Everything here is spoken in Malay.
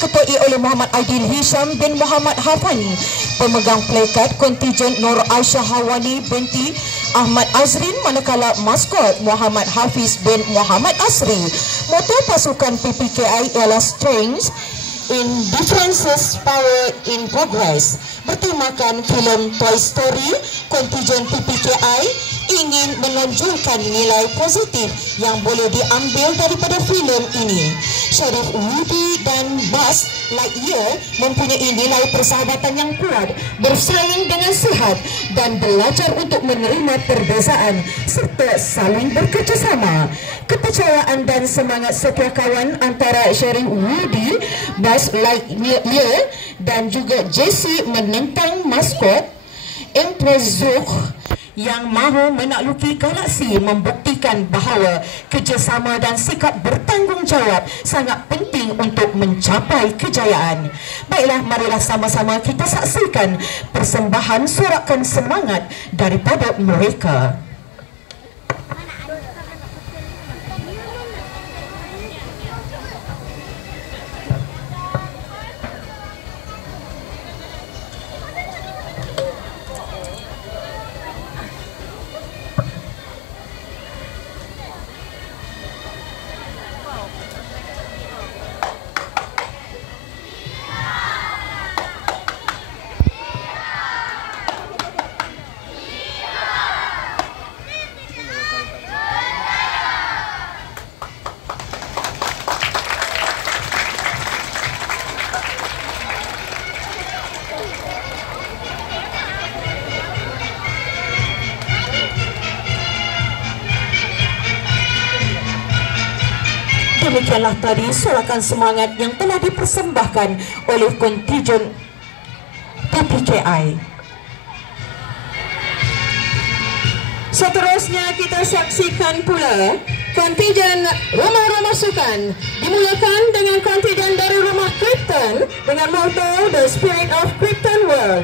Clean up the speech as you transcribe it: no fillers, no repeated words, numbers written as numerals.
diketuai oleh Muhammad Aidil Hisham bin Muhammad Hafani, pemegang plakat kontijen Nur Aisyah Hawani binti Ahmad Azrin, manakala maskot Muhammad Hafiz bin Muhammad Asri. Moto pasukan PPKI ialah Strength in Differences, Power in Progress. Bertemakan filem Toy Story, kontijen PPKI ingin menonjolkan nilai positif yang boleh diambil daripada filem ini. Sheriff Woody dan Buzz Lightyear mempunyai nilai persahabatan yang kuat, bersaing dengan sihat dan belajar untuk menerima perbezaan serta saling bekerjasama. Kepercayaan dan semangat setiakawan antara Sheriff Woody, Buzz Lightyear dan juga Jessie menentang maskot Empress Zook yang mahu menakluki galaksi membuktikan bahawa kerjasama dan sikap bertanggungjawab sangat penting untuk mencapai kejayaan. Baiklah, marilah sama-sama kita saksikan persembahan sorakan semangat daripada mereka. Demikianlah tadi sorakan semangat yang telah dipersembahkan oleh kontijen PPKI. Seterusnya kita saksikan pula kontijen rumah-rumah sukan, dimulakan dengan kontijen dari rumah Krypton dengan moto The Spirit of Krypton World.